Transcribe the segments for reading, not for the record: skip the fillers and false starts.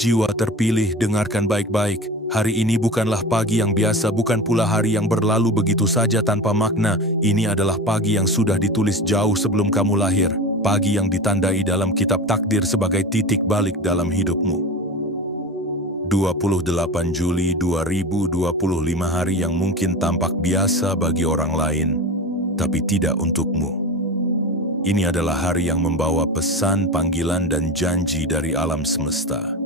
Jiwa terpilih, dengarkan baik-baik. Hari ini bukanlah pagi yang biasa, bukan pula hari yang berlalu begitu saja tanpa makna. Ini adalah pagi yang sudah ditulis jauh sebelum kamu lahir. Pagi yang ditandai dalam kitab takdir sebagai titik balik dalam hidupmu. 28 Juli 2025, hari yang mungkin tampak biasa bagi orang lain, tapi tidak untukmu. Ini adalah hari yang membawa pesan, panggilan, dan janji dari alam semesta.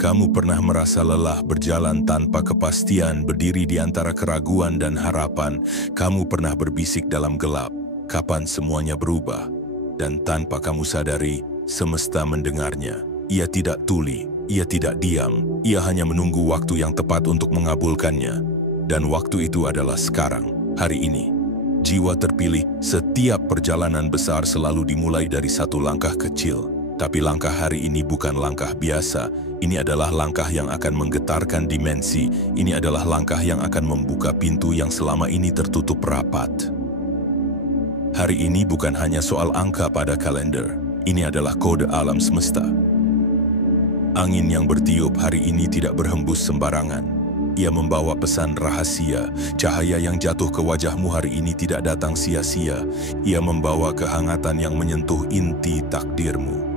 Kamu pernah merasa lelah berjalan tanpa kepastian, berdiri di antara keraguan dan harapan. Kamu pernah berbisik dalam gelap, kapan semuanya berubah? Dan tanpa kamu sadari, semesta mendengarnya. Ia tidak tuli, ia tidak diam, ia hanya menunggu waktu yang tepat untuk mengabulkannya. Dan waktu itu adalah sekarang, hari ini. Jiwa terpilih, setiap perjalanan besar selalu dimulai dari satu langkah kecil. Tapi langkah hari ini bukan langkah biasa. Ini adalah langkah yang akan menggetarkan dimensi. Ini adalah langkah yang akan membuka pintu yang selama ini tertutup rapat. Hari ini bukan hanya soal angka pada kalender. Ini adalah kode alam semesta. Angin yang bertiup hari ini tidak berhembus sembarangan. Ia membawa pesan rahasia. Cahaya yang jatuh ke wajahmu hari ini tidak datang sia-sia. Ia membawa kehangatan yang menyentuh inti takdirmu.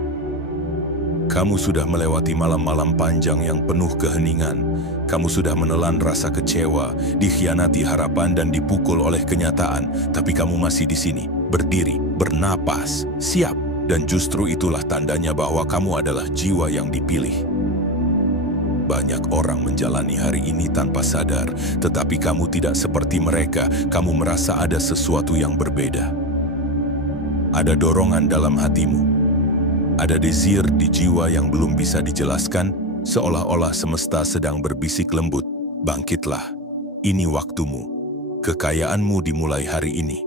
Kamu sudah melewati malam-malam panjang yang penuh keheningan. Kamu sudah menelan rasa kecewa, dikhianati harapan, dan dipukul oleh kenyataan. Tapi kamu masih di sini, berdiri, bernapas, siap. Dan justru itulah tandanya bahwa kamu adalah jiwa yang dipilih. Banyak orang menjalani hari ini tanpa sadar, tetapi kamu tidak seperti mereka. Kamu merasa ada sesuatu yang berbeda. Ada dorongan dalam hatimu. Ada desire di jiwa yang belum bisa dijelaskan, seolah-olah semesta sedang berbisik lembut. Bangkitlah, ini waktumu. Kekayaanmu dimulai hari ini.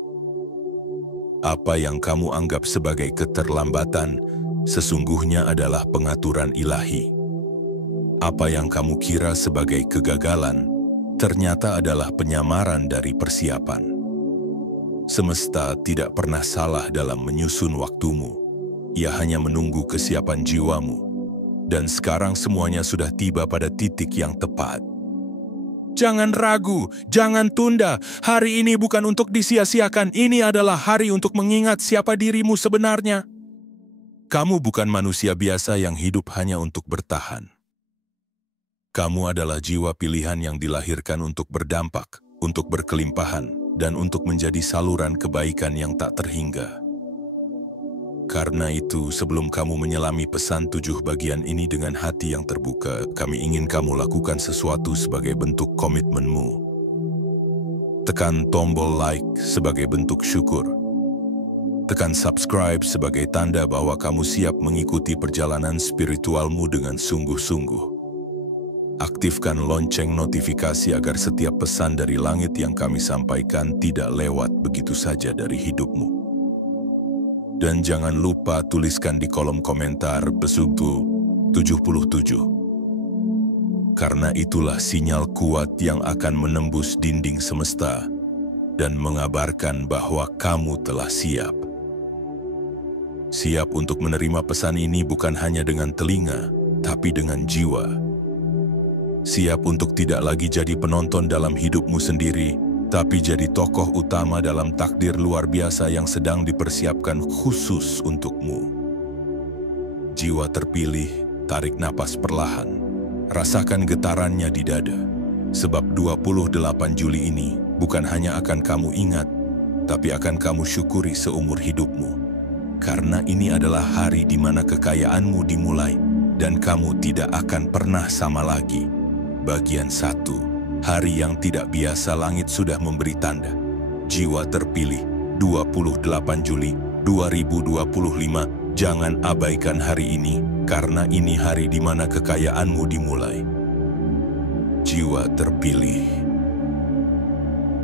Apa yang kamu anggap sebagai keterlambatan, sesungguhnya adalah pengaturan ilahi. Apa yang kamu kira sebagai kegagalan, ternyata adalah penyamaran dari persiapan. Semesta tidak pernah salah dalam menyusun waktumu. Ia hanya menunggu kesiapan jiwamu. Dan sekarang semuanya sudah tiba pada titik yang tepat. Jangan ragu, jangan tunda. Hari ini bukan untuk disia-siakan. Ini adalah hari untuk mengingat siapa dirimu sebenarnya. Kamu bukan manusia biasa yang hidup hanya untuk bertahan. Kamu adalah jiwa pilihan yang dilahirkan untuk berdampak, untuk berkelimpahan, dan untuk menjadi saluran kebaikan yang tak terhingga. Karena itu, sebelum kamu menyelami pesan 7 bagian ini dengan hati yang terbuka, kami ingin kamu lakukan sesuatu sebagai bentuk komitmenmu. Tekan tombol like sebagai bentuk syukur. Tekan subscribe sebagai tanda bahwa kamu siap mengikuti perjalanan spiritualmu dengan sungguh-sungguh. Aktifkan lonceng notifikasi agar setiap pesan dari langit yang kami sampaikan tidak lewat begitu saja dari hidupmu. Dan jangan lupa tuliskan di kolom komentar pesuku 77. Karena itulah sinyal kuat yang akan menembus dinding semesta dan mengabarkan bahwa kamu telah siap. Siap untuk menerima pesan ini bukan hanya dengan telinga, tapi dengan jiwa. Siap untuk tidak lagi jadi penonton dalam hidupmu sendiri, tapi jadi tokoh utama dalam takdir luar biasa yang sedang dipersiapkan khusus untukmu. Jiwa terpilih, tarik napas perlahan. Rasakan getarannya di dada. Sebab 28 Juli ini bukan hanya akan kamu ingat, tapi akan kamu syukuri seumur hidupmu. Karena ini adalah hari di mana kekayaanmu dimulai, dan kamu tidak akan pernah sama lagi. Bagian 1. Hari yang tidak biasa, langit sudah memberi tanda. Jiwa terpilih, 28 Juli 2025. Jangan abaikan hari ini, karena ini hari di mana kekayaanmu dimulai. Jiwa terpilih.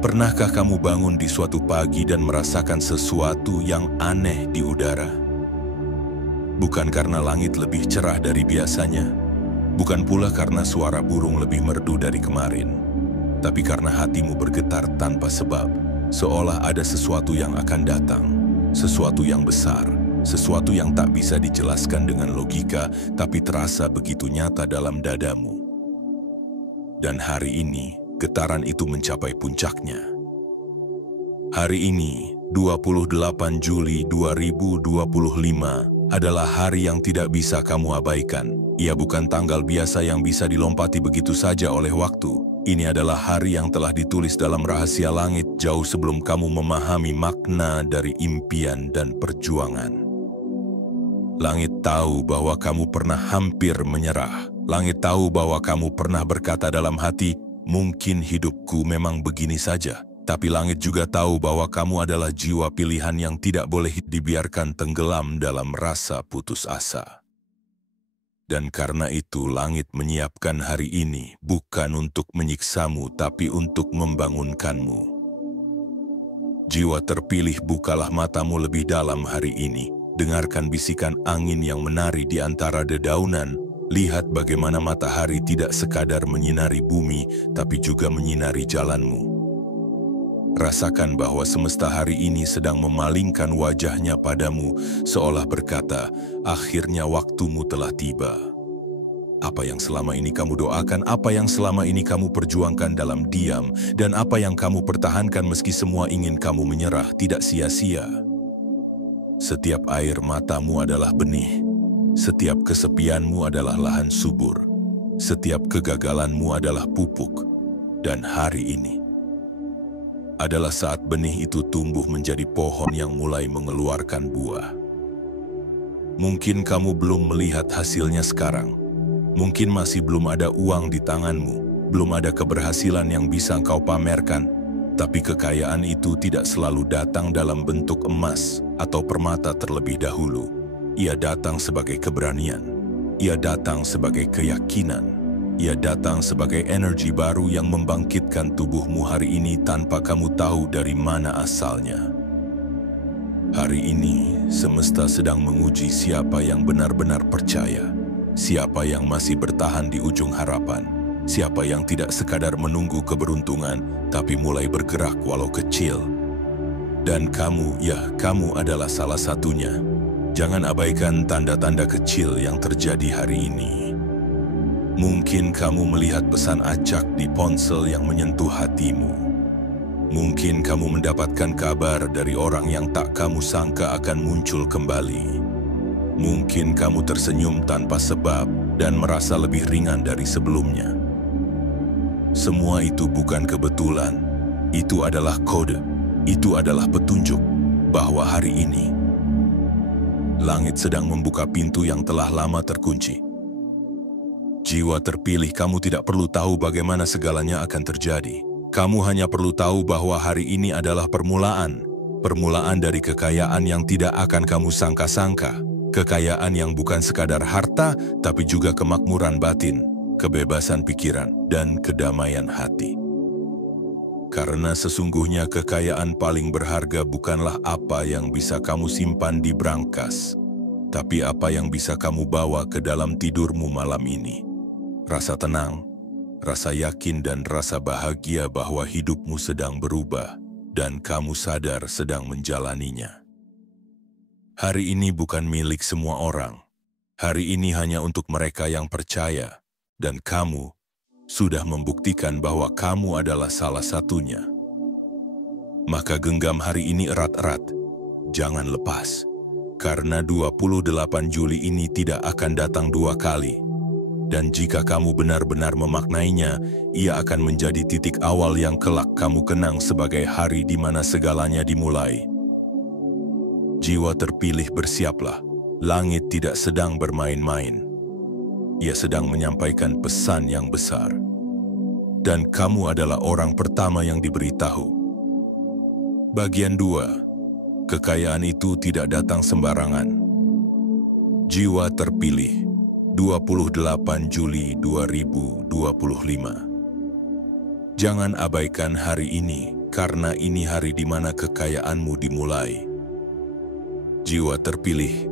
Pernahkah kamu bangun di suatu pagi dan merasakan sesuatu yang aneh di udara? Bukan karena langit lebih cerah dari biasanya, bukan pula karena suara burung lebih merdu dari kemarin, tapi karena hatimu bergetar tanpa sebab, seolah ada sesuatu yang akan datang, sesuatu yang besar, sesuatu yang tak bisa dijelaskan dengan logika, tapi terasa begitu nyata dalam dadamu. Dan hari ini, getaran itu mencapai puncaknya. Hari ini, 28 Juli 2025, adalah hari yang tidak bisa kamu abaikan. Ia bukan tanggal biasa yang bisa dilompati begitu saja oleh waktu. Ini adalah hari yang telah ditulis dalam rahasia langit jauh sebelum kamu memahami makna dari impian dan perjuangan. Langit tahu bahwa kamu pernah hampir menyerah. Langit tahu bahwa kamu pernah berkata dalam hati, mungkin hidupku memang begini saja. Tapi langit juga tahu bahwa kamu adalah jiwa pilihan yang tidak boleh dibiarkan tenggelam dalam rasa putus asa. Dan karena itu langit menyiapkan hari ini bukan untuk menyiksamu tapi untuk membangunkanmu. Jiwa terpilih, bukalah matamu lebih dalam hari ini. Dengarkan bisikan angin yang menari di antara dedaunan. Lihat bagaimana matahari tidak sekadar menyinari bumi tapi juga menyinari jalanmu. Rasakan bahwa semesta hari ini sedang memalingkan wajahnya padamu, seolah berkata, akhirnya waktumu telah tiba. Apa yang selama ini kamu doakan, apa yang selama ini kamu perjuangkan dalam diam, dan apa yang kamu pertahankan meski semua ingin kamu menyerah, tidak sia-sia. Setiap air matamu adalah benih, setiap kesepianmu adalah lahan subur, setiap kegagalanmu adalah pupuk, dan hari ini adalah saat benih itu tumbuh menjadi pohon yang mulai mengeluarkan buah. Mungkin kamu belum melihat hasilnya sekarang. Mungkin masih belum ada uang di tanganmu, belum ada keberhasilan yang bisa engkau pamerkan. Tapi kekayaan itu tidak selalu datang dalam bentuk emas atau permata terlebih dahulu. Ia datang sebagai keberanian. Ia datang sebagai keyakinan. Ia datang sebagai energi baru yang membangkitkan tubuhmu hari ini tanpa kamu tahu dari mana asalnya. Hari ini, semesta sedang menguji siapa yang benar-benar percaya, siapa yang masih bertahan di ujung harapan, siapa yang tidak sekadar menunggu keberuntungan, tapi mulai bergerak walau kecil. Dan kamu, ya kamu adalah salah satunya. Jangan abaikan tanda-tanda kecil yang terjadi hari ini. Mungkin kamu melihat pesan acak di ponsel yang menyentuh hatimu. Mungkin kamu mendapatkan kabar dari orang yang tak kamu sangka akan muncul kembali. Mungkin kamu tersenyum tanpa sebab dan merasa lebih ringan dari sebelumnya. Semua itu bukan kebetulan. Itu adalah kode. Itu adalah petunjuk bahwa hari ini langit sedang membuka pintu yang telah lama terkunci. Jiwa terpilih, kamu tidak perlu tahu bagaimana segalanya akan terjadi. Kamu hanya perlu tahu bahwa hari ini adalah permulaan. Permulaan dari kekayaan yang tidak akan kamu sangka-sangka. Kekayaan yang bukan sekadar harta, tapi juga kemakmuran batin, kebebasan pikiran, dan kedamaian hati. Karena sesungguhnya kekayaan paling berharga bukanlah apa yang bisa kamu simpan di brankas, tapi apa yang bisa kamu bawa ke dalam tidurmu malam ini. Rasa tenang, rasa yakin dan rasa bahagia bahwa hidupmu sedang berubah dan kamu sadar sedang menjalaninya. Hari ini bukan milik semua orang. Hari ini hanya untuk mereka yang percaya, dan kamu sudah membuktikan bahwa kamu adalah salah satunya. Maka genggam hari ini erat-erat, jangan lepas, karena 28 Juli ini tidak akan datang dua kali. Dan jika kamu benar-benar memaknainya, ia akan menjadi titik awal yang kelak kamu kenang sebagai hari di mana segalanya dimulai. Jiwa terpilih, bersiaplah. Langit tidak sedang bermain-main. Ia sedang menyampaikan pesan yang besar. Dan kamu adalah orang pertama yang diberitahu. Bagian 2. Kekayaan itu tidak datang sembarangan. Jiwa terpilih, 28 Juli 2025. Jangan abaikan hari ini, karena ini hari di mana kekayaanmu dimulai. Jiwa terpilih,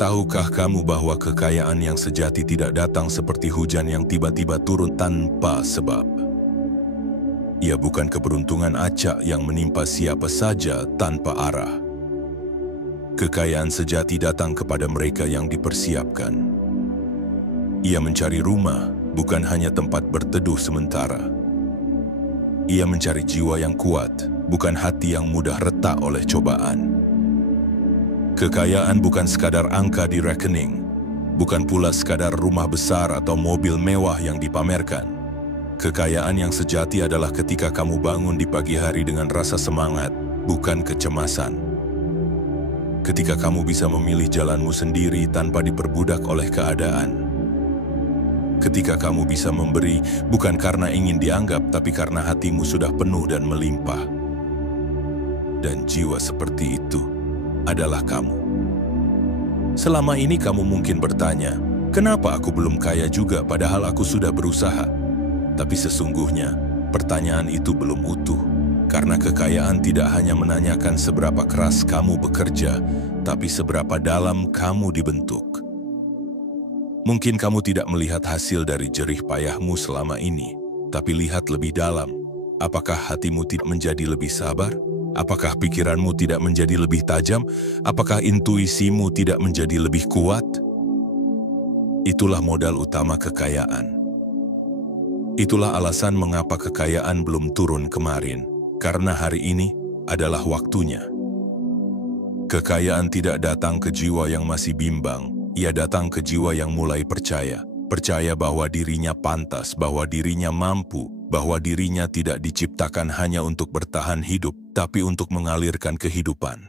tahukah kamu bahwa kekayaan yang sejati tidak datang seperti hujan yang tiba-tiba turun tanpa sebab? Ia bukan keberuntungan acak yang menimpa siapa saja tanpa arah. Kekayaan sejati datang kepada mereka yang dipersiapkan. Ia mencari rumah, bukan hanya tempat berteduh sementara. Ia mencari jiwa yang kuat, bukan hati yang mudah retak oleh cobaan. Kekayaan bukan sekadar angka di rekening, bukan pula sekadar rumah besar atau mobil mewah yang dipamerkan. Kekayaan yang sejati adalah ketika kamu bangun di pagi hari dengan rasa semangat, bukan kecemasan. Ketika kamu bisa memilih jalanmu sendiri tanpa diperbudak oleh keadaan. Ketika kamu bisa memberi, bukan karena ingin dianggap, tapi karena hatimu sudah penuh dan melimpah. Dan jiwa seperti itu adalah kamu. Selama ini kamu mungkin bertanya, kenapa aku belum kaya juga padahal aku sudah berusaha? Tapi sesungguhnya, pertanyaan itu belum utuh. Karena kekayaan tidak hanya menanyakan seberapa keras kamu bekerja, tapi seberapa dalam kamu dibentuk. Mungkin kamu tidak melihat hasil dari jerih payahmu selama ini, tapi lihat lebih dalam. Apakah hatimu tidak menjadi lebih sabar? Apakah pikiranmu tidak menjadi lebih tajam? Apakah intuisimu tidak menjadi lebih kuat? Itulah modal utama kekayaan. Itulah alasan mengapa kekayaan belum turun kemarin. Karena hari ini adalah waktunya. Kekayaan tidak datang ke jiwa yang masih bimbang, ia datang ke jiwa yang mulai percaya. Percaya bahwa dirinya pantas, bahwa dirinya mampu, bahwa dirinya tidak diciptakan hanya untuk bertahan hidup, tapi untuk mengalirkan kehidupan.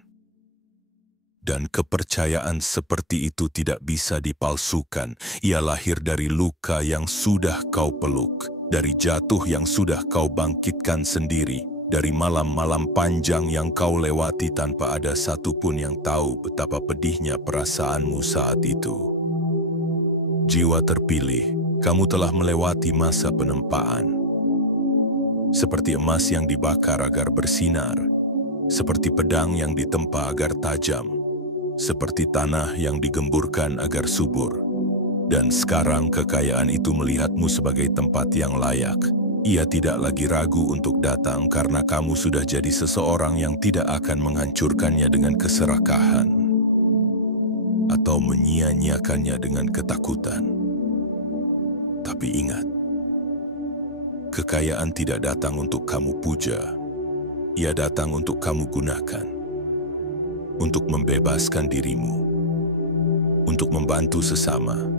Dan kepercayaan seperti itu tidak bisa dipalsukan. Ia lahir dari luka yang sudah kau peluk, dari jatuh yang sudah kau bangkitkan sendiri, dari malam-malam panjang yang kau lewati tanpa ada satupun yang tahu betapa pedihnya perasaanmu saat itu. Jiwa terpilih, kamu telah melewati masa penempaan. Seperti emas yang dibakar agar bersinar, seperti pedang yang ditempa agar tajam, seperti tanah yang digemburkan agar subur. Dan sekarang kekayaan itu melihatmu sebagai tempat yang layak. Ia tidak lagi ragu untuk datang karena kamu sudah jadi seseorang yang tidak akan menghancurkannya dengan keserakahan atau menyia-nyiakannya dengan ketakutan. Tapi ingat, kekayaan tidak datang untuk kamu puja. Ia datang untuk kamu gunakan, untuk membebaskan dirimu, untuk membantu sesama,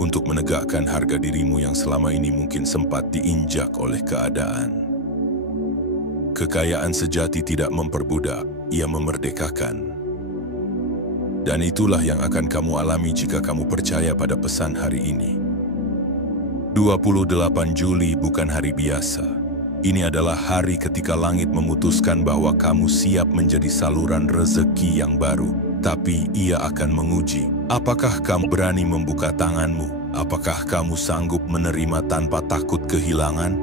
untuk menegakkan harga dirimu yang selama ini mungkin sempat diinjak oleh keadaan. Kekayaan sejati tidak memperbudak, ia memerdekakan. Dan itulah yang akan kamu alami jika kamu percaya pada pesan hari ini. 28 Juli bukan hari biasa. Ini adalah hari ketika langit memutuskan bahwa kamu siap menjadi saluran rezeki yang baru. Tapi ia akan menguji, apakah kamu berani membuka tanganmu? Apakah kamu sanggup menerima tanpa takut kehilangan?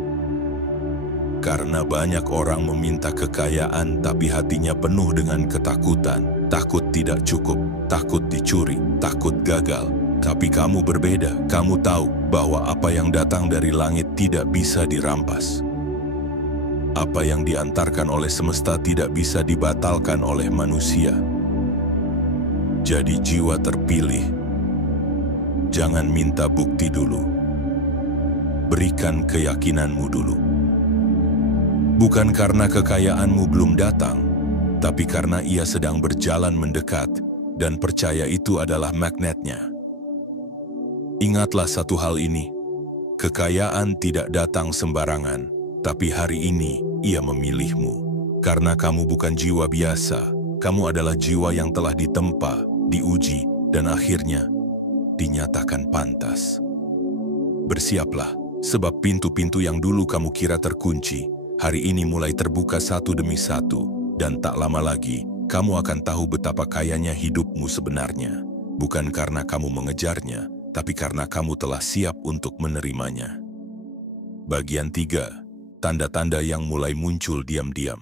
Karena banyak orang meminta kekayaan tapi hatinya penuh dengan ketakutan. Takut tidak cukup, takut dicuri, takut gagal. Tapi kamu berbeda, kamu tahu bahwa apa yang datang dari langit tidak bisa dirampas. Apa yang diantarkan oleh semesta tidak bisa dibatalkan oleh manusia. Jadi jiwa terpilih, jangan minta bukti dulu. Berikan keyakinanmu dulu. Bukan karena kekayaanmu belum datang, tapi karena ia sedang berjalan mendekat dan percaya itu adalah magnetnya. Ingatlah satu hal ini, kekayaan tidak datang sembarangan, tapi hari ini ia memilihmu. Karena kamu bukan jiwa biasa, kamu adalah jiwa yang telah ditempa, diuji, dan akhirnya dinyatakan pantas. Bersiaplah, sebab pintu-pintu yang dulu kamu kira terkunci, hari ini mulai terbuka satu demi satu, dan tak lama lagi, kamu akan tahu betapa kayanya hidupmu sebenarnya. Bukan karena kamu mengejarnya, tapi karena kamu telah siap untuk menerimanya. Bagian 3, tanda-tanda yang mulai muncul diam-diam.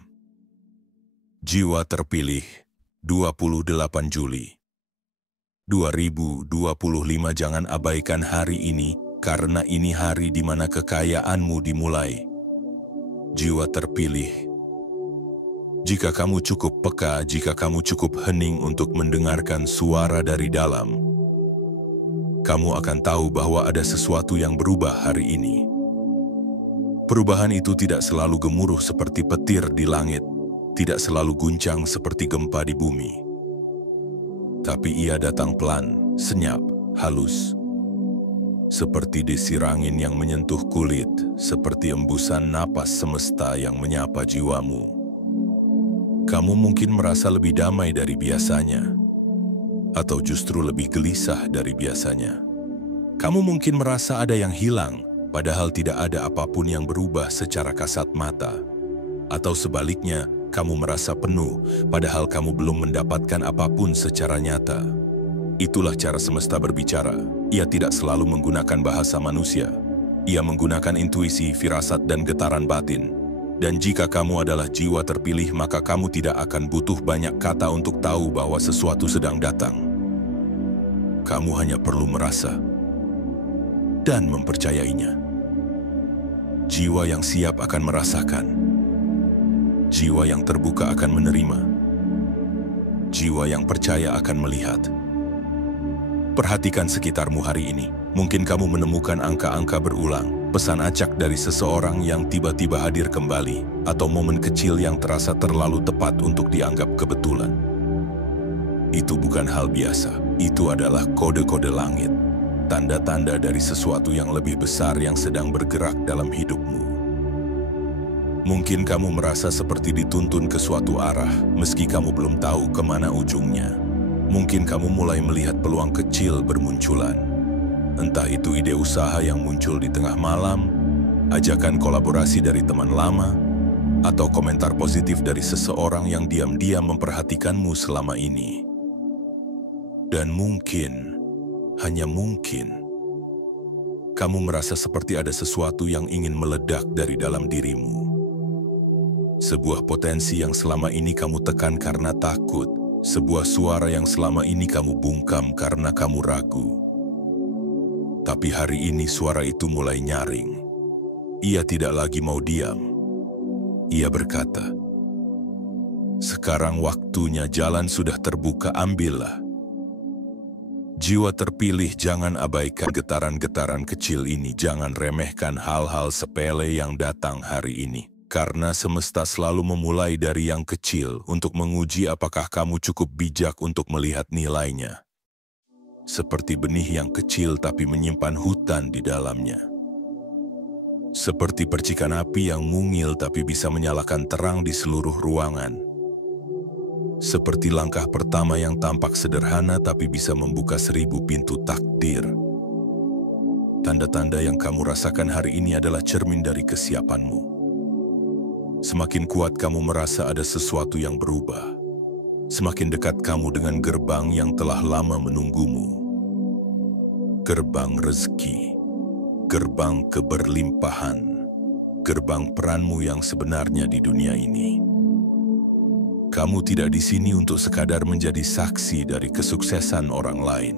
Jiwa terpilih, 28 Juli. 2025. Jangan abaikan hari ini, karena ini hari di mana kekayaanmu dimulai. Jiwa terpilih. Jika kamu cukup peka, jika kamu cukup hening untuk mendengarkan suara dari dalam, kamu akan tahu bahwa ada sesuatu yang berubah hari ini. Perubahan itu tidak selalu gemuruh seperti petir di langit, tidak selalu guncang seperti gempa di bumi. Tapi ia datang pelan, senyap, halus. Seperti desir angin yang menyentuh kulit, seperti embusan napas semesta yang menyapa jiwamu. Kamu mungkin merasa lebih damai dari biasanya, atau justru lebih gelisah dari biasanya. Kamu mungkin merasa ada yang hilang, padahal tidak ada apapun yang berubah secara kasat mata. Atau sebaliknya, kamu merasa penuh, padahal kamu belum mendapatkan apapun secara nyata. Itulah cara semesta berbicara. Ia tidak selalu menggunakan bahasa manusia. Ia menggunakan intuisi, firasat, dan getaran batin. Dan jika kamu adalah jiwa terpilih, maka kamu tidak akan butuh banyak kata untuk tahu bahwa sesuatu sedang datang. Kamu hanya perlu merasa dan mempercayainya. Jiwa yang siap akan merasakan. Jiwa yang terbuka akan menerima. Jiwa yang percaya akan melihat. Perhatikan sekitarmu hari ini. Mungkin kamu menemukan angka-angka berulang, pesan acak dari seseorang yang tiba-tiba hadir kembali, atau momen kecil yang terasa terlalu tepat untuk dianggap kebetulan. Itu bukan hal biasa. Itu adalah kode-kode langit. Tanda-tanda dari sesuatu yang lebih besar yang sedang bergerak dalam hidupmu. Mungkin kamu merasa seperti dituntun ke suatu arah, meski kamu belum tahu kemana ujungnya. Mungkin kamu mulai melihat peluang kecil bermunculan. Entah itu ide usaha yang muncul di tengah malam, ajakan kolaborasi dari teman lama, atau komentar positif dari seseorang yang diam-diam memperhatikanmu selama ini. Dan mungkin, hanya mungkin, kamu merasa seperti ada sesuatu yang ingin meledak dari dalam dirimu. Sebuah potensi yang selama ini kamu tekan karena takut. Sebuah suara yang selama ini kamu bungkam karena kamu ragu. Tapi hari ini suara itu mulai nyaring. Ia tidak lagi mau diam. Ia berkata, "Sekarang waktunya, jalan sudah terbuka, ambillah." Jiwa terpilih, jangan abaikan getaran-getaran kecil ini. Jangan remehkan hal-hal sepele yang datang hari ini. Karena semesta selalu memulai dari yang kecil untuk menguji apakah kamu cukup bijak untuk melihat nilainya. Seperti benih yang kecil tapi menyimpan hutan di dalamnya. Seperti percikan api yang mungil tapi bisa menyalakan terang di seluruh ruangan. Seperti langkah pertama yang tampak sederhana tapi bisa membuka 1000 pintu takdir. Tanda-tanda yang kamu rasakan hari ini adalah cermin dari kesiapanmu. Semakin kuat kamu merasa ada sesuatu yang berubah, semakin dekat kamu dengan gerbang yang telah lama menunggumu. Gerbang rezeki, gerbang keberlimpahan, gerbang peranmu yang sebenarnya di dunia ini. Kamu tidak di sini untuk sekadar menjadi saksi dari kesuksesan orang lain.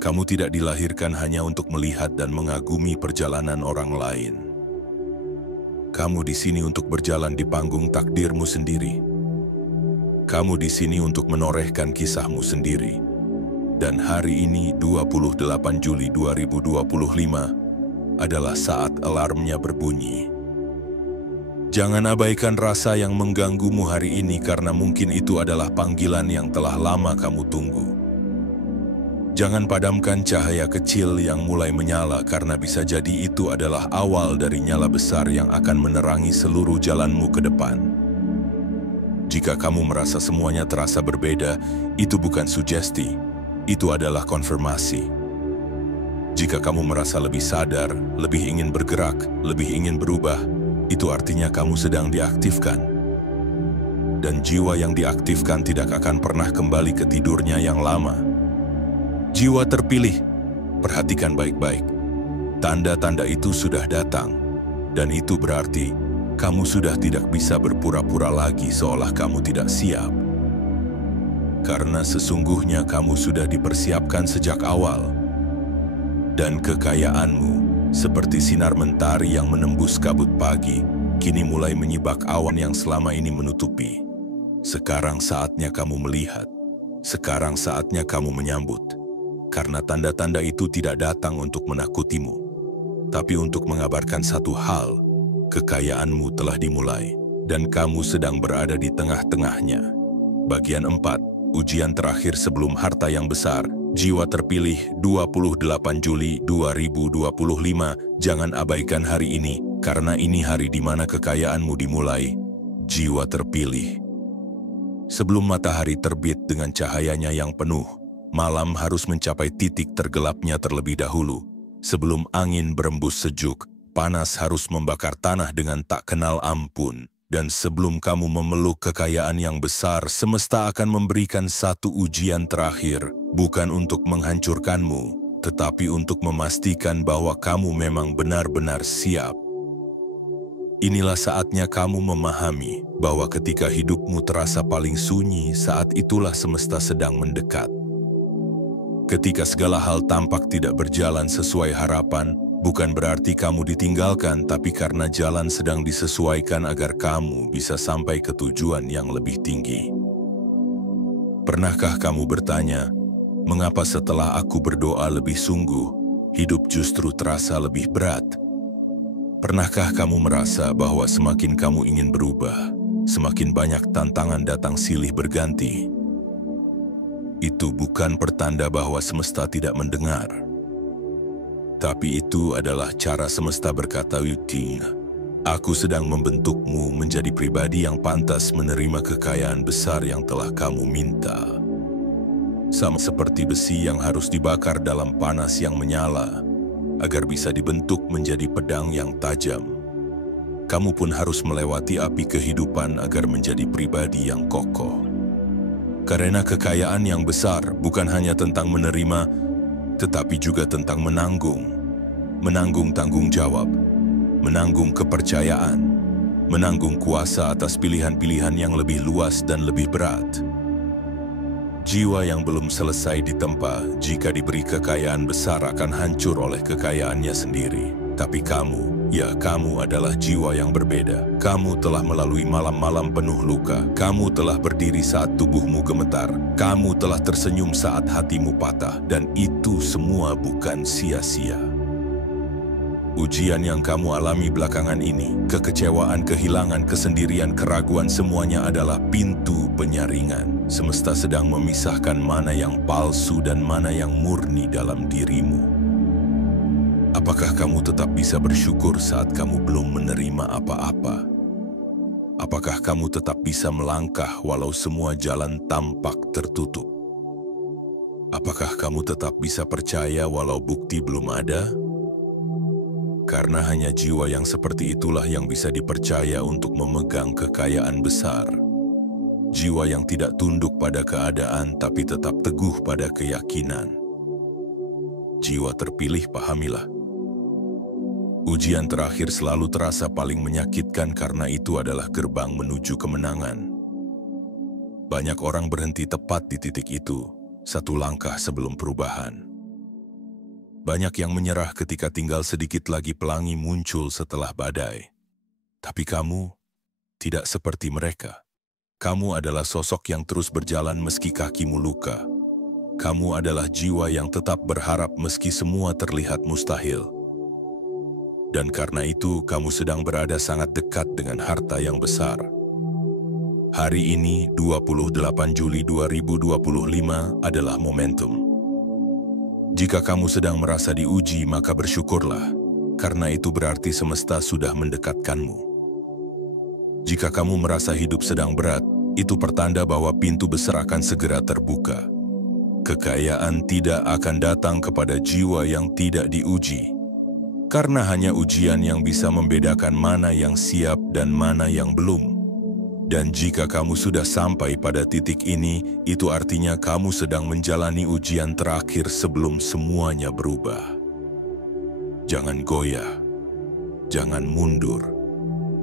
Kamu tidak dilahirkan hanya untuk melihat dan mengagumi perjalanan orang lain. Kamu di sini untuk berjalan di panggung takdirmu sendiri. Kamu di sini untuk menorehkan kisahmu sendiri. Dan hari ini, 28 Juli 2025, adalah saat alarmnya berbunyi. Jangan abaikan rasa yang mengganggumu hari ini karena mungkin itu adalah panggilan yang telah lama kamu tunggu. Jangan padamkan cahaya kecil yang mulai menyala karena bisa jadi itu adalah awal dari nyala besar yang akan menerangi seluruh jalanmu ke depan. Jika kamu merasa semuanya terasa berbeda, itu bukan sugesti, itu adalah konfirmasi. Jika kamu merasa lebih sadar, lebih ingin bergerak, lebih ingin berubah, itu artinya kamu sedang diaktifkan. Dan jiwa yang diaktifkan tidak akan pernah kembali ke tidurnya yang lama. Jiwa terpilih, perhatikan baik-baik. Tanda-tanda itu sudah datang, dan itu berarti kamu sudah tidak bisa berpura-pura lagi seolah kamu tidak siap. Karena sesungguhnya kamu sudah dipersiapkan sejak awal. Dan kekayaanmu, seperti sinar mentari yang menembus kabut pagi, kini mulai menyibak awan yang selama ini menutupi. Sekarang saatnya kamu melihat. Sekarang saatnya kamu menyambut. Karena tanda-tanda itu tidak datang untuk menakutimu, tapi untuk mengabarkan satu hal, kekayaanmu telah dimulai, dan kamu sedang berada di tengah-tengahnya. Bagian 4, ujian terakhir sebelum harta yang besar. Jiwa terpilih 28 Juli 2025. Jangan abaikan hari ini, karena ini hari di mana kekayaanmu dimulai. Jiwa terpilih. Sebelum matahari terbit dengan cahayanya yang penuh, malam harus mencapai titik tergelapnya terlebih dahulu. Sebelum angin berembus sejuk, panas harus membakar tanah dengan tak kenal ampun. Dan sebelum kamu memeluk kekayaan yang besar, semesta akan memberikan satu ujian terakhir, bukan untuk menghancurkanmu, tetapi untuk memastikan bahwa kamu memang benar-benar siap. Inilah saatnya kamu memahami bahwa ketika hidupmu terasa paling sunyi, saat itulah semesta sedang mendekat. Ketika segala hal tampak tidak berjalan sesuai harapan, bukan berarti kamu ditinggalkan, tapi karena jalan sedang disesuaikan agar kamu bisa sampai ke tujuan yang lebih tinggi. Pernahkah kamu bertanya, mengapa setelah aku berdoa lebih sungguh, hidup justru terasa lebih berat? Pernahkah kamu merasa bahwa semakin kamu ingin berubah, semakin banyak tantangan datang silih berganti? Itu bukan pertanda bahwa semesta tidak mendengar. Tapi itu adalah cara semesta berkata, "Yuting, aku sedang membentukmu menjadi pribadi yang pantas menerima kekayaan besar yang telah kamu minta." Sama seperti besi yang harus dibakar dalam panas yang menyala, agar bisa dibentuk menjadi pedang yang tajam. Kamu pun harus melewati api kehidupan agar menjadi pribadi yang kokoh. Karena kekayaan yang besar bukan hanya tentang menerima, tetapi juga tentang menanggung. Menanggung tanggung jawab, menanggung kepercayaan, menanggung kuasa atas pilihan-pilihan yang lebih luas dan lebih berat. Jiwa yang belum selesai ditempa jika diberi kekayaan besar akan hancur oleh kekayaannya sendiri. Tapi kamu, ya kamu adalah jiwa yang berbeda. Kamu telah melalui malam-malam penuh luka. Kamu telah berdiri saat tubuhmu gemetar. Kamu telah tersenyum saat hatimu patah. Dan itu semua bukan sia-sia. Ujian yang kamu alami belakangan ini, kekecewaan, kehilangan, kesendirian, keraguan, semuanya adalah pintu penyaringan. Semesta sedang memisahkan mana yang palsu dan mana yang murni dalam dirimu. Apakah kamu tetap bisa bersyukur saat kamu belum menerima apa-apa? Apakah kamu tetap bisa melangkah walau semua jalan tampak tertutup? Apakah kamu tetap bisa percaya walau bukti belum ada? Karena hanya jiwa yang seperti itulah yang bisa dipercaya untuk memegang kekayaan besar. Jiwa yang tidak tunduk pada keadaan tapi tetap teguh pada keyakinan. Jiwa terpilih, pahamilah. Ujian terakhir selalu terasa paling menyakitkan karena itu adalah gerbang menuju kemenangan. Banyak orang berhenti tepat di titik itu, satu langkah sebelum perubahan. Banyak yang menyerah ketika tinggal sedikit lagi pelangi muncul setelah badai. Tapi kamu tidak seperti mereka. Kamu adalah sosok yang terus berjalan meski kakimu luka. Kamu adalah jiwa yang tetap berharap meski semua terlihat mustahil. Dan karena itu, kamu sedang berada sangat dekat dengan harta yang besar. Hari ini, 28 Juli 2025, adalah momentum. Jika kamu sedang merasa diuji, maka bersyukurlah, karena itu berarti semesta sudah mendekatkanmu. Jika kamu merasa hidup sedang berat, itu pertanda bahwa pintu besar akan segera terbuka. Kekayaan tidak akan datang kepada jiwa yang tidak diuji. Karena hanya ujian yang bisa membedakan mana yang siap dan mana yang belum. Dan jika kamu sudah sampai pada titik ini, itu artinya kamu sedang menjalani ujian terakhir sebelum semuanya berubah. Jangan goyah, jangan mundur.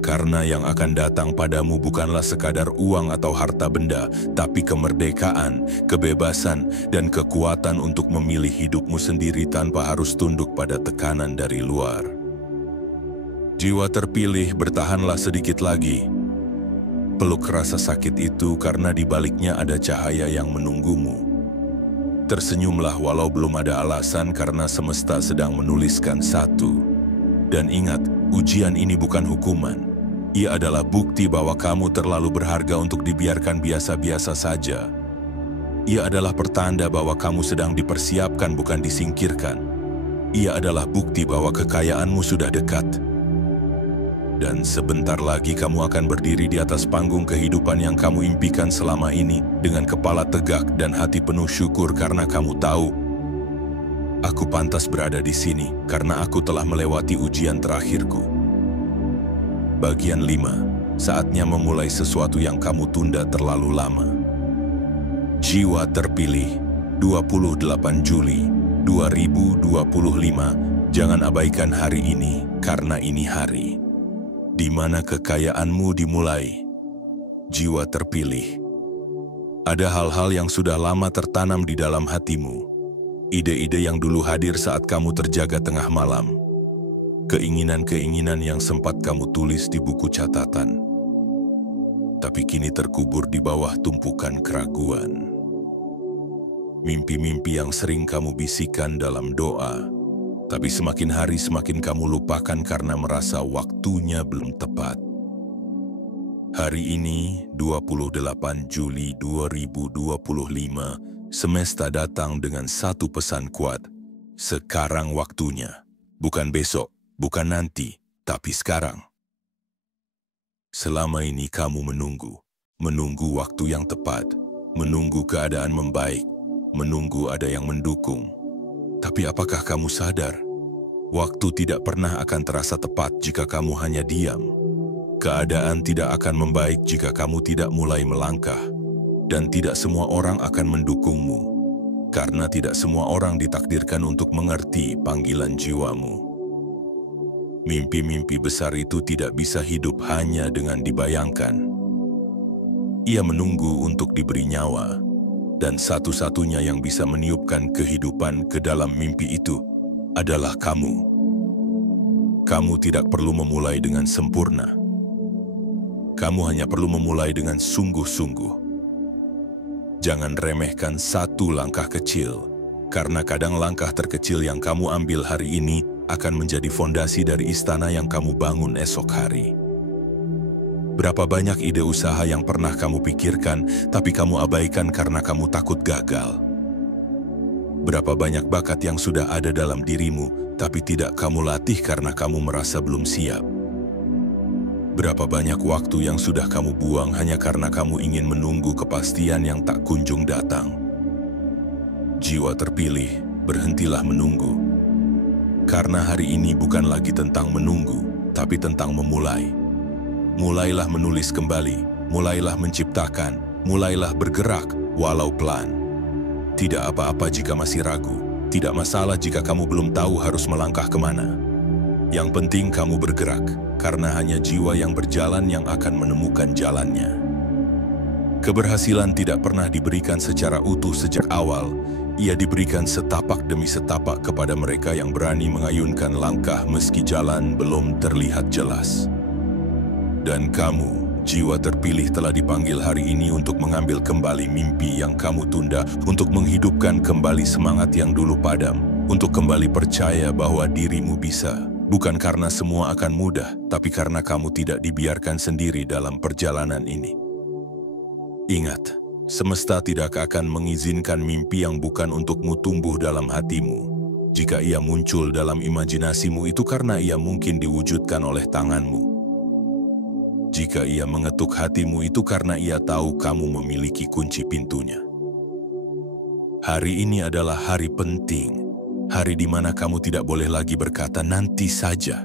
Karena yang akan datang padamu bukanlah sekadar uang atau harta benda, tapi kemerdekaan, kebebasan, dan kekuatan untuk memilih hidupmu sendiri tanpa harus tunduk pada tekanan dari luar. Jiwa terpilih, bertahanlah sedikit lagi. Peluk rasa sakit itu karena di baliknya ada cahaya yang menunggumu. Tersenyumlah walau belum ada alasan karena semesta sedang menuliskan satu. Dan ingat, ujian ini bukan hukuman. Ia adalah bukti bahwa kamu terlalu berharga untuk dibiarkan biasa-biasa saja. Ia adalah pertanda bahwa kamu sedang dipersiapkan bukan disingkirkan. Ia adalah bukti bahwa kekayaanmu sudah dekat. Dan sebentar lagi kamu akan berdiri di atas panggung kehidupan yang kamu impikan selama ini dengan kepala tegak dan hati penuh syukur karena kamu tahu, aku pantas berada di sini karena aku telah melewati ujian terakhirku. Bagian 5. Saatnya memulai sesuatu yang kamu tunda terlalu lama. Jiwa terpilih, 28 Juli 2025. Jangan abaikan hari ini karena ini hari di mana kekayaanmu dimulai. Jiwa terpilih. Ada hal-hal yang sudah lama tertanam di dalam hatimu. Ide-ide yang dulu hadir saat kamu terjaga tengah malam. Keinginan-keinginan yang sempat kamu tulis di buku catatan. Tapi kini terkubur di bawah tumpukan keraguan. Mimpi-mimpi yang sering kamu bisikan dalam doa. Tapi semakin hari semakin kamu lupakan karena merasa waktunya belum tepat. Hari ini, 28 Juli 2025, semesta datang dengan satu pesan kuat. Sekarang waktunya. Bukan besok, bukan nanti, tapi sekarang. Selama ini kamu menunggu waktu yang tepat, menunggu keadaan membaik, menunggu ada yang mendukung. Tapi apakah kamu sadar? Waktu tidak pernah akan terasa tepat jika kamu hanya diam. Keadaan tidak akan membaik jika kamu tidak mulai melangkah. Dan tidak semua orang akan mendukungmu. Karena tidak semua orang ditakdirkan untuk mengerti panggilan jiwamu. Mimpi-mimpi besar itu tidak bisa hidup hanya dengan dibayangkan. Ia menunggu untuk diberi nyawa. Dan satu-satunya yang bisa meniupkan kehidupan ke dalam mimpi itu adalah kamu. Kamu tidak perlu memulai dengan sempurna. Kamu hanya perlu memulai dengan sungguh-sungguh. Jangan remehkan satu langkah kecil, karena kadang langkah terkecil yang kamu ambil hari ini akan menjadi fondasi dari istana yang kamu bangun esok hari. Berapa banyak ide usaha yang pernah kamu pikirkan, tapi kamu abaikan karena kamu takut gagal. Berapa banyak bakat yang sudah ada dalam dirimu, tapi tidak kamu latih karena kamu merasa belum siap. Berapa banyak waktu yang sudah kamu buang hanya karena kamu ingin menunggu kepastian yang tak kunjung datang. Jiwa terpilih, berhentilah menunggu. Karena hari ini bukan lagi tentang menunggu, tapi tentang memulai. Mulailah menulis kembali, mulailah menciptakan, mulailah bergerak, walau pelan. Tidak apa-apa jika masih ragu, tidak masalah jika kamu belum tahu harus melangkah kemana. Yang penting kamu bergerak, karena hanya jiwa yang berjalan yang akan menemukan jalannya. Keberhasilan tidak pernah diberikan secara utuh sejak awal, ia diberikan setapak demi setapak kepada mereka yang berani mengayunkan langkah meski jalan belum terlihat jelas. Dan kamu, jiwa terpilih telah dipanggil hari ini untuk mengambil kembali mimpi yang kamu tunda, untuk menghidupkan kembali semangat yang dulu padam, untuk kembali percaya bahwa dirimu bisa. Bukan karena semua akan mudah, tapi karena kamu tidak dibiarkan sendiri dalam perjalanan ini. Ingat, semesta tidak akan mengizinkan mimpi yang bukan untukmu tumbuh dalam hatimu. Jika ia muncul dalam imajinasimu itu karena ia mungkin diwujudkan oleh tanganmu. Jika ia mengetuk hatimu itu karena ia tahu kamu memiliki kunci pintunya. Hari ini adalah hari penting, hari di mana kamu tidak boleh lagi berkata nanti saja.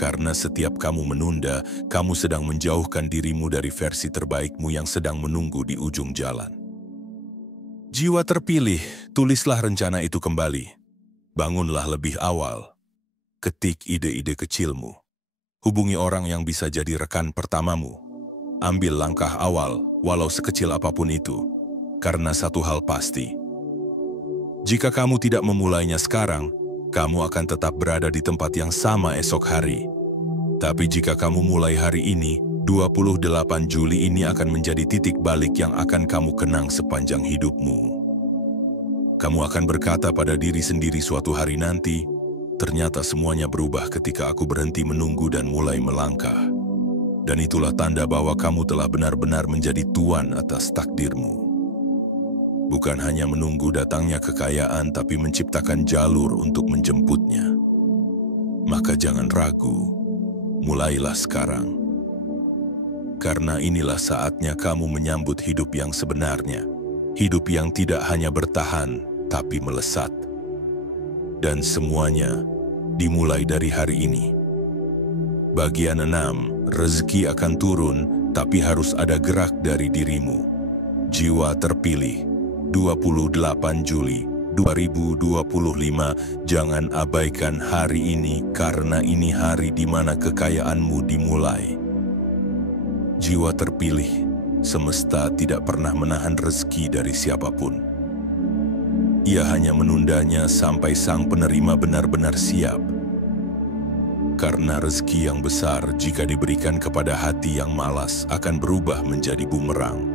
Karena setiap kamu menunda, kamu sedang menjauhkan dirimu dari versi terbaikmu yang sedang menunggu di ujung jalan. Jiwa terpilih, tulislah rencana itu kembali. Bangunlah lebih awal. Ketik ide-ide kecilmu. Hubungi orang yang bisa jadi rekan pertamamu. Ambil langkah awal, walau sekecil apapun itu. Karena satu hal pasti. Jika kamu tidak memulainya sekarang, kamu akan tetap berada di tempat yang sama esok hari. Tapi jika kamu mulai hari ini, 28 Juli ini akan menjadi titik balik yang akan kamu kenang sepanjang hidupmu. Kamu akan berkata pada diri sendiri suatu hari nanti, ternyata semuanya berubah ketika aku berhenti menunggu dan mulai melangkah. Dan itulah tanda bahwa kamu telah benar-benar menjadi tuan atas takdirmu. Bukan hanya menunggu datangnya kekayaan, tapi menciptakan jalur untuk menjemputnya. Maka jangan ragu, mulailah sekarang. Karena inilah saatnya kamu menyambut hidup yang sebenarnya. Hidup yang tidak hanya bertahan, tapi melesat. Dan semuanya dimulai dari hari ini. Bagian 6, rezeki akan turun, tapi harus ada gerak dari dirimu. Jiwa terpilih, 28 Juli 2025, jangan abaikan hari ini karena ini hari di mana kekayaanmu dimulai. Jiwa terpilih, semesta tidak pernah menahan rezeki dari siapapun. Ia hanya menundanya sampai sang penerima benar-benar siap. Karena rezeki yang besar jika diberikan kepada hati yang malas akan berubah menjadi bumerang.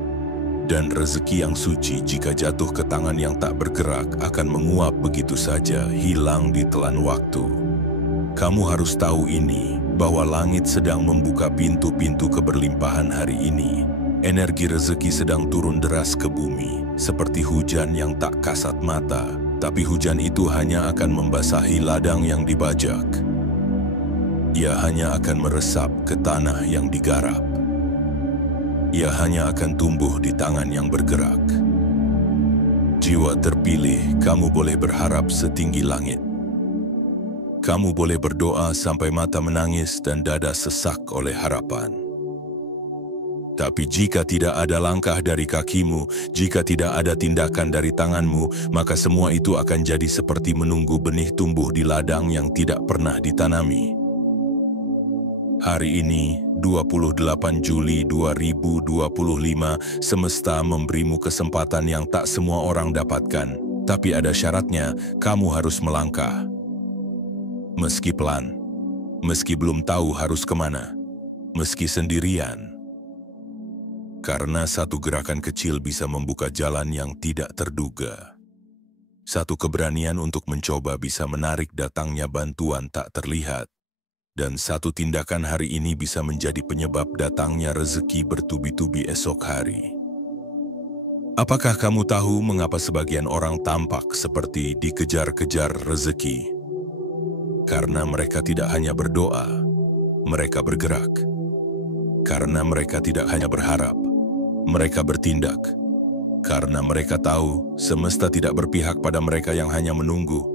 Dan rezeki yang suci jika jatuh ke tangan yang tak bergerak akan menguap begitu saja, hilang di telan waktu. Kamu harus tahu ini, bahwa langit sedang membuka pintu-pintu keberlimpahan hari ini. Energi rezeki sedang turun deras ke bumi, seperti hujan yang tak kasat mata, tapi hujan itu hanya akan membasahi ladang yang dibajak. Ia hanya akan meresap ke tanah yang digarap. Ia hanya akan tumbuh di tangan yang bergerak. Jiwa terpilih, kamu boleh berharap setinggi langit. Kamu boleh berdoa sampai mata menangis dan dada sesak oleh harapan. Tapi jika tidak ada langkah dari kakimu, jika tidak ada tindakan dari tanganmu, maka semua itu akan jadi seperti menunggu benih tumbuh di ladang yang tidak pernah ditanami. Hari ini, 28 Juli 2025, semesta memberimu kesempatan yang tak semua orang dapatkan. Tapi ada syaratnya, kamu harus melangkah. Meski pelan, meski belum tahu harus kemana, meski sendirian. Karena satu gerakan kecil bisa membuka jalan yang tidak terduga. Satu keberanian untuk mencoba bisa menarik datangnya bantuan tak terlihat. Dan satu tindakan hari ini bisa menjadi penyebab datangnya rezeki bertubi-tubi esok hari. Apakah kamu tahu mengapa sebagian orang tampak seperti dikejar-kejar rezeki? Karena mereka tidak hanya berdoa, mereka bergerak. Karena mereka tidak hanya berharap, mereka bertindak. Karena mereka tahu semesta tidak berpihak pada mereka yang hanya menunggu,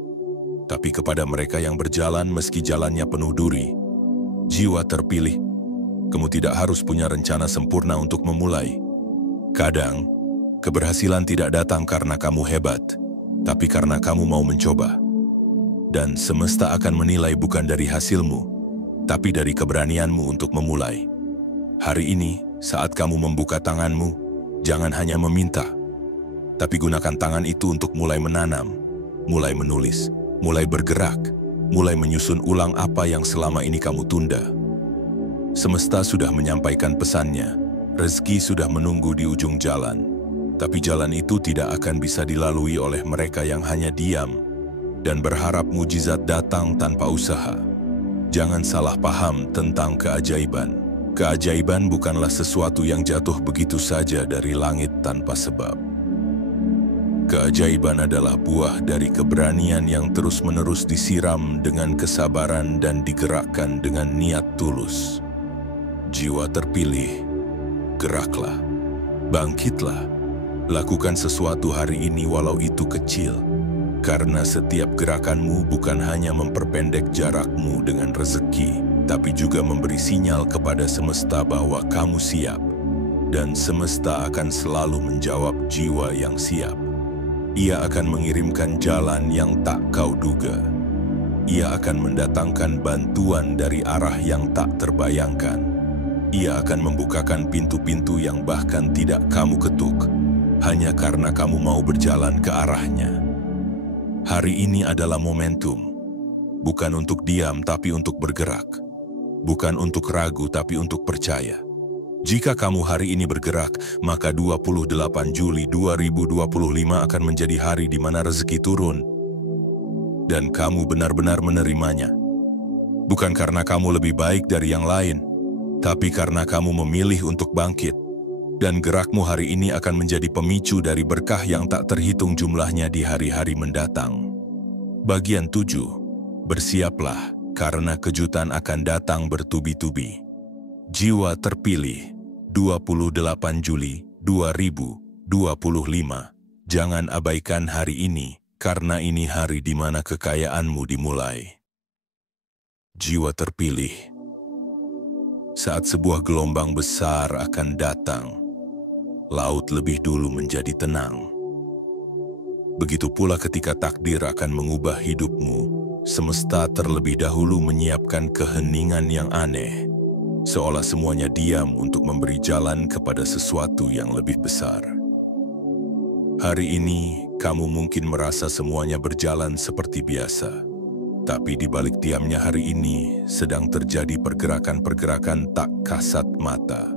tapi kepada mereka yang berjalan meski jalannya penuh duri. Jiwa terpilih, kamu tidak harus punya rencana sempurna untuk memulai. Kadang, keberhasilan tidak datang karena kamu hebat, tapi karena kamu mau mencoba. Dan semesta akan menilai bukan dari hasilmu, tapi dari keberanianmu untuk memulai. Hari ini, saat kamu membuka tanganmu, jangan hanya meminta, tapi gunakan tangan itu untuk mulai menanam, mulai menulis, mulai bergerak, mulai menyusun ulang apa yang selama ini kamu tunda. Semesta sudah menyampaikan pesannya, rezeki sudah menunggu di ujung jalan. Tapi jalan itu tidak akan bisa dilalui oleh mereka yang hanya diam dan berharap mujizat datang tanpa usaha. Jangan salah paham tentang keajaiban. Keajaiban bukanlah sesuatu yang jatuh begitu saja dari langit tanpa sebab. Keajaiban adalah buah dari keberanian yang terus-menerus disiram dengan kesabaran dan digerakkan dengan niat tulus. Jiwa terpilih, geraklah, bangkitlah, lakukan sesuatu hari ini walau itu kecil, karena setiap gerakanmu bukan hanya memperpendek jarakmu dengan rezeki, tapi juga memberi sinyal kepada semesta bahwa kamu siap, dan semesta akan selalu menjawab jiwa yang siap. Ia akan mengirimkan jalan yang tak kau duga. Ia akan mendatangkan bantuan dari arah yang tak terbayangkan. Ia akan membukakan pintu-pintu yang bahkan tidak kamu ketuk, hanya karena kamu mau berjalan ke arahnya. Hari ini adalah momentum, bukan untuk diam tapi untuk bergerak. bukan untuk ragu tapi untuk percaya. Jika kamu hari ini bergerak, maka 28 Juli 2025 akan menjadi hari di mana rezeki turun. Dan kamu benar-benar menerimanya. Bukan karena kamu lebih baik dari yang lain, tapi karena kamu memilih untuk bangkit. Dan gerakmu hari ini akan menjadi pemicu dari berkah yang tak terhitung jumlahnya di hari-hari mendatang. Bagian 7. Bersiaplah, karena kejutan akan datang bertubi-tubi. Jiwa terpilih, 28 Juli 2025. Jangan abaikan hari ini, karena ini hari di mana kekayaanmu dimulai. Jiwa terpilih. Saat sebuah gelombang besar akan datang, laut lebih dulu menjadi tenang. Begitu pula ketika takdir akan mengubah hidupmu, semesta terlebih dahulu menyiapkan keheningan yang aneh, seolah semuanya diam untuk memberi jalan kepada sesuatu yang lebih besar. Hari ini, kamu mungkin merasa semuanya berjalan seperti biasa. Tapi di balik diamnya hari ini, sedang terjadi pergerakan-pergerakan tak kasat mata.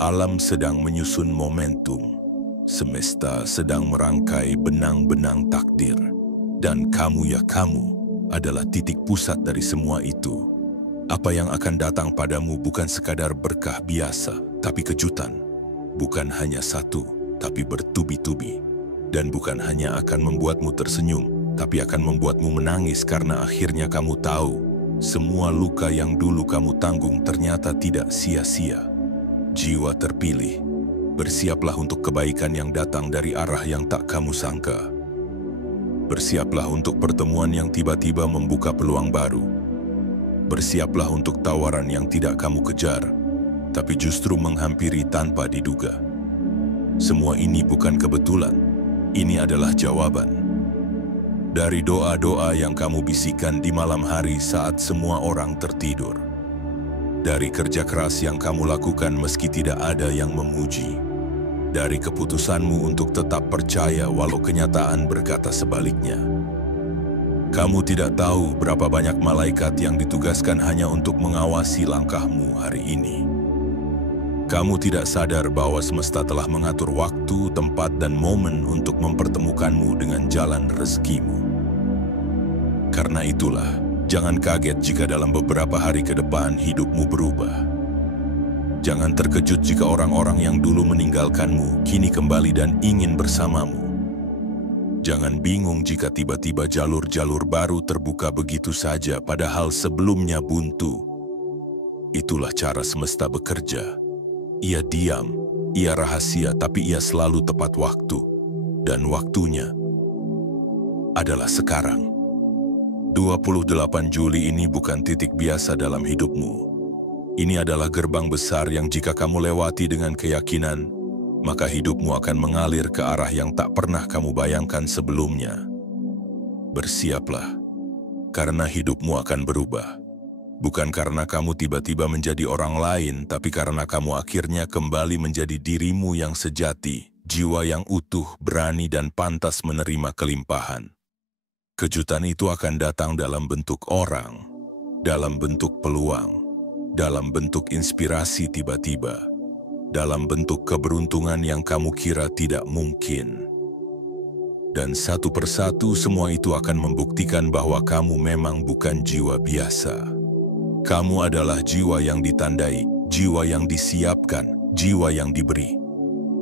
Alam sedang menyusun momentum. Semesta sedang merangkai benang-benang takdir. Dan kamu adalah titik pusat dari semua itu. Apa yang akan datang padamu bukan sekadar berkah biasa, tapi kejutan. Bukan hanya satu, tapi bertubi-tubi. Dan bukan hanya akan membuatmu tersenyum, tapi akan membuatmu menangis karena akhirnya kamu tahu, semua luka yang dulu kamu tanggung ternyata tidak sia-sia. Jiwa terpilih, bersiaplah untuk kebaikan yang datang dari arah yang tak kamu sangka. Bersiaplah untuk pertemuan yang tiba-tiba membuka peluang baru. Bersiaplah untuk tawaran yang tidak kamu kejar, tapi justru menghampiri tanpa diduga. Semua ini bukan kebetulan, ini adalah jawaban. Dari doa-doa yang kamu bisikan di malam hari saat semua orang tertidur. Dari kerja keras yang kamu lakukan meski tidak ada yang memuji. Dari keputusanmu untuk tetap percaya walau kenyataan berkata sebaliknya. Kamu tidak tahu berapa banyak malaikat yang ditugaskan hanya untuk mengawasi langkahmu hari ini. Kamu tidak sadar bahwa semesta telah mengatur waktu, tempat, dan momen untuk mempertemukanmu dengan jalan rezekimu. Karena itulah, jangan kaget jika dalam beberapa hari ke depan hidupmu berubah. Jangan terkejut jika orang-orang yang dulu meninggalkanmu kini kembali dan ingin bersamamu. Jangan bingung jika tiba-tiba jalur-jalur baru terbuka begitu saja padahal sebelumnya buntu. Itulah cara semesta bekerja. Ia diam, ia rahasia, tapi ia selalu tepat waktu. Dan waktunya adalah sekarang. 28 Juli ini bukan titik biasa dalam hidupmu. Ini adalah gerbang besar yang jika kamu lewati dengan keyakinan, maka hidupmu akan mengalir ke arah yang tak pernah kamu bayangkan sebelumnya. Bersiaplah, karena hidupmu akan berubah. Bukan karena kamu tiba-tiba menjadi orang lain, tapi karena kamu akhirnya kembali menjadi dirimu yang sejati, jiwa yang utuh, berani, dan pantas menerima kelimpahan. Kejutan itu akan datang dalam bentuk orang, dalam bentuk peluang, dalam bentuk inspirasi tiba-tiba, dalam bentuk keberuntungan yang kamu kira tidak mungkin. Dan satu persatu semua itu akan membuktikan bahwa kamu memang bukan jiwa biasa. Kamu adalah jiwa yang ditandai, jiwa yang disiapkan, jiwa yang diberi.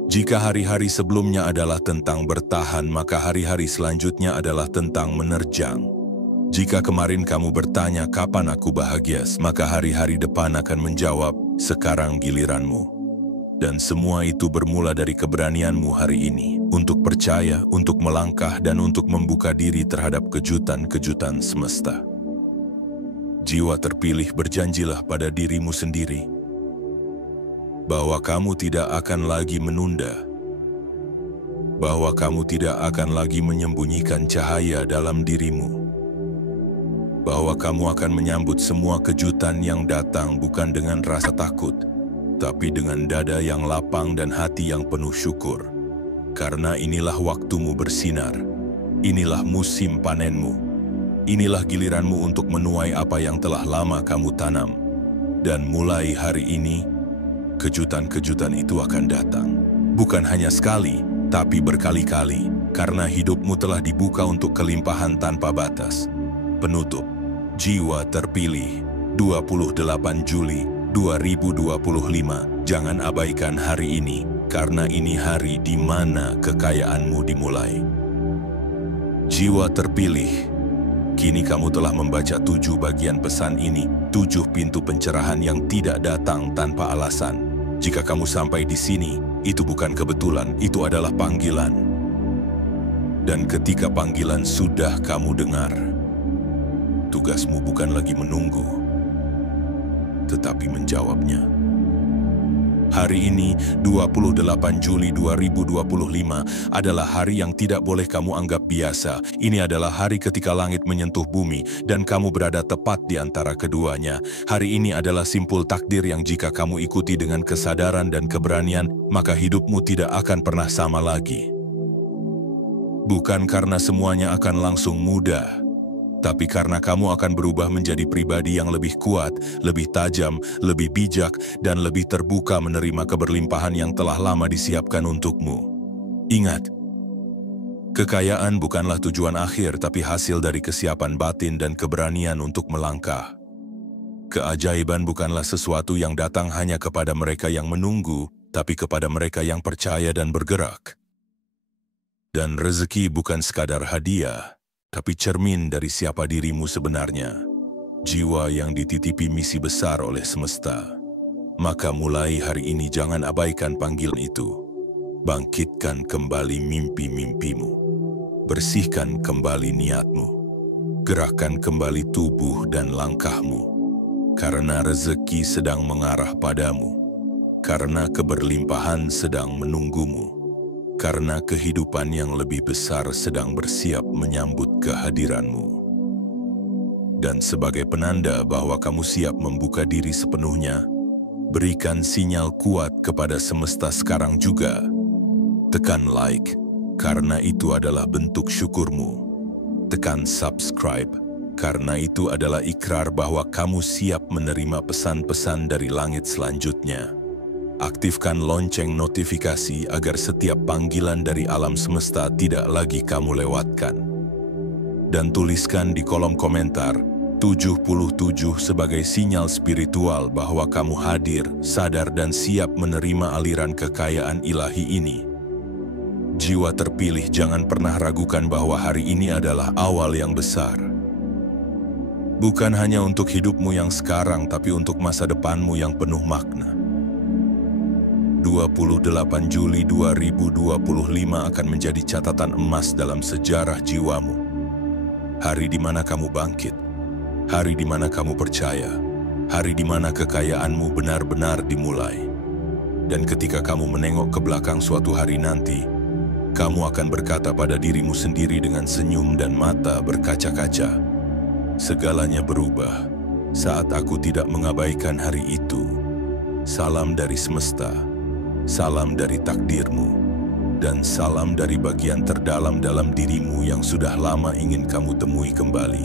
Jika hari-hari sebelumnya adalah tentang bertahan, maka hari-hari selanjutnya adalah tentang menerjang. Jika kemarin kamu bertanya kapan aku bahagia, maka hari-hari depan akan menjawab, sekarang giliranmu. Dan semua itu bermula dari keberanianmu hari ini, untuk percaya, untuk melangkah, dan untuk membuka diri terhadap kejutan-kejutan semesta. Jiwa terpilih, berjanjilah pada dirimu sendiri bahwa kamu tidak akan lagi menunda, bahwa kamu tidak akan lagi menyembunyikan cahaya dalam dirimu, bahwa kamu akan menyambut semua kejutan yang datang bukan dengan rasa takut, tapi dengan dada yang lapang dan hati yang penuh syukur. Karena inilah waktumu bersinar, inilah musim panenmu. Inilah giliranmu untuk menuai apa yang telah lama kamu tanam. Dan mulai hari ini, kejutan-kejutan itu akan datang. Bukan hanya sekali, tapi berkali-kali, karena hidupmu telah dibuka untuk kelimpahan tanpa batas. Penutup, Jiwa Terpilih, 28 Juli 2025. Jangan abaikan hari ini, karena ini hari di mana kekayaanmu dimulai. Jiwa Terpilih, kini kamu telah membaca 7 bagian pesan ini, 7 pintu pencerahan yang tidak datang tanpa alasan. Jika kamu sampai di sini, itu bukan kebetulan, itu adalah panggilan. Dan ketika panggilan sudah kamu dengar, tugasmu bukan lagi menunggu, tetapi menjawabnya. Hari ini, 28 Juli 2025, adalah hari yang tidak boleh kamu anggap biasa. Ini adalah hari ketika langit menyentuh bumi, dan kamu berada tepat di antara keduanya. Hari ini adalah simpul takdir yang jika kamu ikuti dengan kesadaran dan keberanian, maka hidupmu tidak akan pernah sama lagi. Bukan karena semuanya akan langsung mudah, tapi karena kamu akan berubah menjadi pribadi yang lebih kuat, lebih tajam, lebih bijak, dan lebih terbuka menerima keberlimpahan yang telah lama disiapkan untukmu. Ingat, kekayaan bukanlah tujuan akhir, tapi hasil dari kesiapan batin dan keberanian untuk melangkah. Keajaiban bukanlah sesuatu yang datang hanya kepada mereka yang menunggu, tapi kepada mereka yang percaya dan bergerak. Dan rezeki bukan sekadar hadiah, tapi cermin dari siapa dirimu sebenarnya. Jiwa yang dititipi misi besar oleh semesta. Maka mulai hari ini jangan abaikan panggilan itu. Bangkitkan kembali mimpi-mimpimu. Bersihkan kembali niatmu. Gerakkan kembali tubuh dan langkahmu. Karena rezeki sedang mengarah padamu. Karena keberlimpahan sedang menunggumu. Karena kehidupan yang lebih besar sedang bersiap menyambut kehadiranmu. Dan sebagai penanda bahwa kamu siap membuka diri sepenuhnya, berikan sinyal kuat kepada semesta sekarang juga. Tekan like, karena itu adalah bentuk syukurmu. Tekan subscribe, karena itu adalah ikrar bahwa kamu siap menerima pesan-pesan dari langit selanjutnya. Aktifkan lonceng notifikasi agar setiap panggilan dari alam semesta tidak lagi kamu lewatkan. Dan tuliskan di kolom komentar 77 sebagai sinyal spiritual bahwa kamu hadir, sadar dan siap menerima aliran kekayaan ilahi ini. Jiwa terpilih, jangan pernah ragukan bahwa hari ini adalah awal yang besar. Bukan hanya untuk hidupmu yang sekarang, tapi untuk masa depanmu yang penuh makna. 28 Juli 2025 akan menjadi catatan emas dalam sejarah jiwamu. Hari di mana kamu bangkit, hari di mana kamu percaya, hari di mana kekayaanmu benar-benar dimulai. Dan ketika kamu menengok ke belakang suatu hari nanti, kamu akan berkata pada dirimu sendiri dengan senyum dan mata berkaca-kaca, "Segalanya berubah saat aku tidak mengabaikan hari itu." Salam dari semesta. Salam dari takdirmu, dan salam dari bagian terdalam dalam dirimu yang sudah lama ingin kamu temui kembali.